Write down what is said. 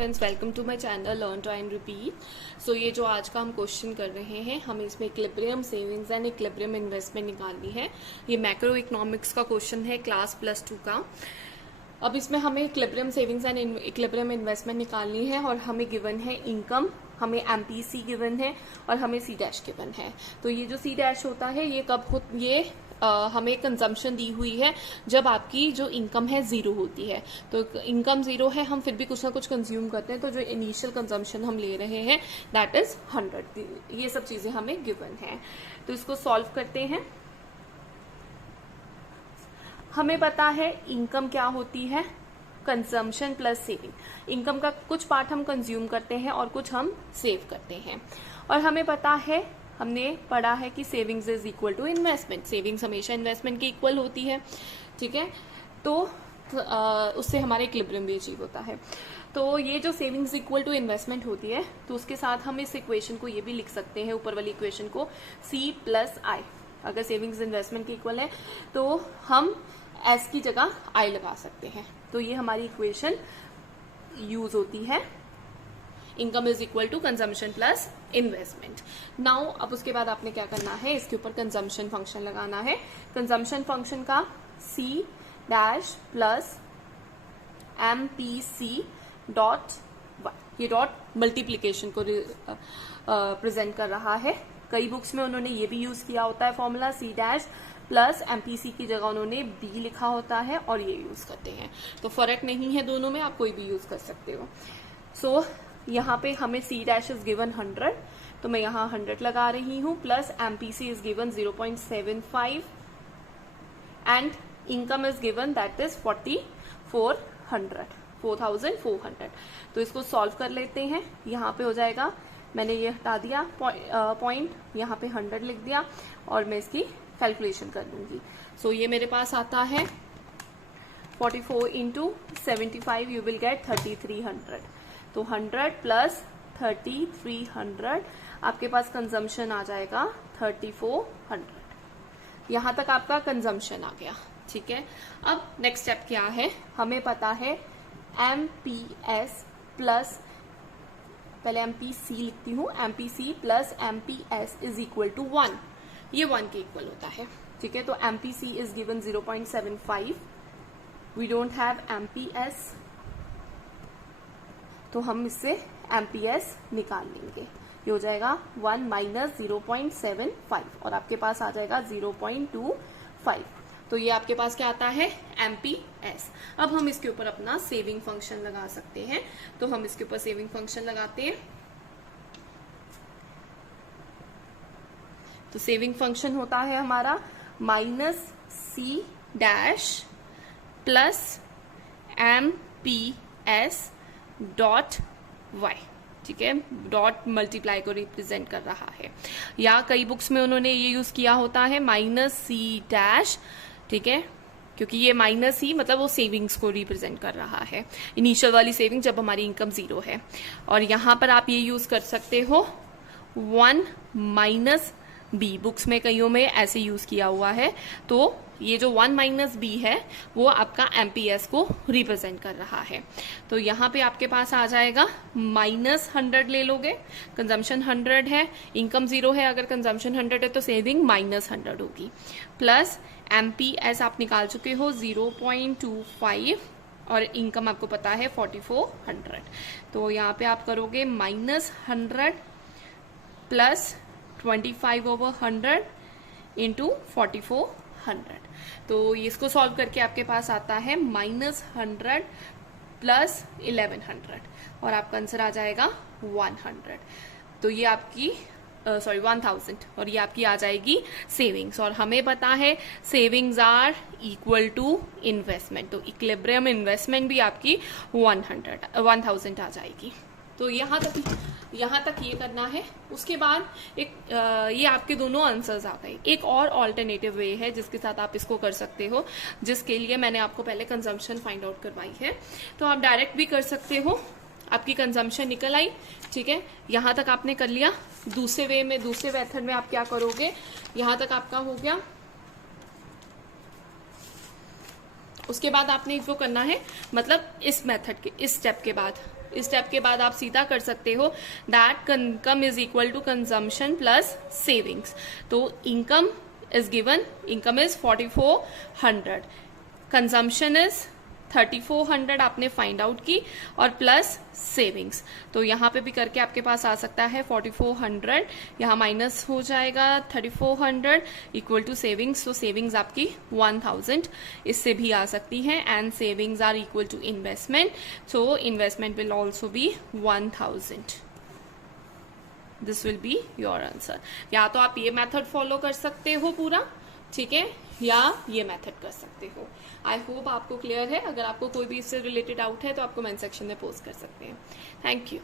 Friends, welcome to my channel learn try and repeat. So ये जो आज का हम क्वेश्चन कर रहे हैं, हमें इसमें equilibrium savings and equilibrium investment निकालनी है। ये मैक्रो इकोनॉमिक्स का क्वेश्चन है क्लास +2 का। अब इसमें हमें equilibrium savings and equilibrium investment निकालनी है और हमें गिवन है इनकम, हमें एमपीसी गिवन है और हमें सी डैश गिवन है। तो ये जो सी डैश होता है ये हमें कंजम्पशन दी हुई है जब आपकी जो इनकम है जीरो होती है। तो इनकम जीरो है, हम फिर भी कुछ ना कुछ कंज्यूम करते हैं, तो जो इनिशियल कंजम्पशन हम ले रहे हैं दैट इज 100। ये सब चीजें हमें गिवन है, तो इसको सॉल्व करते हैं। हमें पता है इनकम क्या होती है, कंजम्पशन प्लस सेविंग। इनकम का कुछ पार्ट हम कंज्यूम करते हैं और कुछ हम सेव करते हैं। और हमें पता है, हमने पढ़ा है कि savings is equal to investment. Savings हमेशा इन्वेस्टमेंट के इक्वल होती है, ठीक है। तो उससे हमारा इक्विलिब्रियम भी अचीव होता है। तो ये जो सेविंग्स इक्वल टू इन्वेस्टमेंट होती है, तो उसके साथ हम इस इक्वेशन को ये भी लिख सकते हैं, ऊपर वाली इक्वेशन को C प्लस आई। अगर सेविंग्स इन्वेस्टमेंट के इक्वल है तो हम S की जगह I लगा सकते हैं। तो ये हमारी इक्वेशन यूज होती है, income is equal to consumption plus investment. Now अब उसके बाद आपने क्या करना है, इसके ऊपर कंजम्पशन फंक्शन लगाना है। कंजम्पशन फंक्शन का C dash plus MPC dot y, ये डॉट मल्टीप्लीकेशन को प्रेजेंट कर रहा है। कई बुक्स में उन्होंने ये भी यूज किया होता है formula, C dash plus MPC की जगह उन्होंने B लिखा होता है और ये यूज करते हैं। तो फर्क नहीं है दोनों में, आप कोई भी यूज कर सकते हो। सो यहाँ पे हमें C डैश इज गिवन 100, तो मैं यहाँ 100 लगा रही हूँ, plus MPC is given 0.75 and income is given that is 4400। तो इसको सॉल्व कर लेते हैं। यहाँ पे हो जाएगा, मैंने ये हटा दिया पॉइंट, यहाँ पे 100 लिख दिया और मैं इसकी कैलकुलेशन कर लूंगी। सो ये मेरे पास आता है 44 इंटू 75, यू विल गेट 3300। तो 100 प्लस 3300, आपके पास कंजम्पशन आ जाएगा 3400। यहां तक आपका कंजम्पशन आ गया, ठीक है। अब नेक्स्ट स्टेप क्या है, हमें पता है MPS प्लस, पहले MPC लिखती हूँ, MPC plus MPS is equal to 1। ये 1 के इक्वल होता है, ठीक है। तो MPC is given 0.75, we don't have MPS, तो हम इससे MPS निकाल लेंगे। ये हो जाएगा 1 माइनस 0.75 और आपके पास आ जाएगा 0.25। तो ये आपके पास क्या आता है, MPS। अब हम इसके ऊपर अपना सेविंग फंक्शन लगा सकते हैं, तो हम इसके ऊपर सेविंग फंक्शन लगाते हैं। तो सेविंग फंक्शन होता है हमारा minus C dash plus MPS dot y, ठीक है। डॉट मल्टीप्लाई को रिप्रेजेंट कर रहा है, या कई बुक्स में उन्होंने ये यूज किया होता है माइनस C डैश, ठीक है, क्योंकि ये माइनस ही मतलब वो सेविंग्स को रिप्रेजेंट कर रहा है, इनिशियल वाली सेविंग जब हमारी इनकम जीरो है। और यहां पर आप ये यूज कर सकते हो 1 माइनस B, बुक्स में कईयों में ऐसे यूज किया हुआ है। तो ये जो 1 माइनस B है वो आपका MPS को रिप्रेजेंट कर रहा है। तो यहाँ पे आपके पास आ जाएगा माइनस 100 ले लोगे, कंजम्पशन 100 है, इनकम जीरो है, अगर कंजम्पशन 100 है तो सेविंग माइनस 100 होगी, प्लस MPS आप निकाल चुके हो 0.25 और इनकम आपको पता है 4400। तो यहाँ पे आप करोगे माइनस 100 प्लस 25/100 इंटू 4400। तो इसको सॉल्व करके आपके पास आता है माइनस 100 प्लस 1100 और आपका आंसर आ जाएगा 100। तो ये आपकी 1000 और ये आपकी आ जाएगी सेविंग्स। और हमें पता है savings are equal to investment, तो इक्विलिब्रियम इन्वेस्टमेंट भी आपकी 1000 आ जाएगी। तो यहाँ तक ये करना है। उसके बाद ये आपके दोनों आंसर्स आ गए। एक और ऑल्टरनेटिव वे है जिसके साथ आप इसको कर सकते हो, जिसके लिए मैंने आपको पहले कंजम्पशन फाइंड आउट करवाई है। तो आप डायरेक्ट भी कर सकते हो, आपकी कंजम्पशन निकल आई, ठीक है, यहां तक आपने कर लिया। दूसरे वे में, दूसरे मेथड में आप क्या करोगे, यहां तक आपका हो गया, उसके बाद आपने वो करना है, मतलब इस मेथड के इस स्टेप के बाद इस स्टेप के बाद आप सीधा कर सकते हो that income is equal to consumption plus savings. तो income is given, income is 4400, consumption is 3400 आपने फाइंड आउट की, और प्लस सेविंग्स। तो यहाँ पे भी करके आपके पास आ सकता है 4400, यहाँ माइनस हो जाएगा 3400 इक्वल टू सेविंग्स। तो सेविंग्स आपकी 1000 इससे भी आ सकती है, and savings are equal to investment, so investment will also be 1000। This will be your answer. या तो आप ये मेथड फॉलो कर सकते हो पूरा, ठीक है, या ये मेथड कर सकते हो। आई होप आपको क्लियर है। अगर आपको कोई भी इससे रिलेटेड डाउट है तो आप कमेंट सेक्शन में पोस्ट कर सकते हैं। Thank you.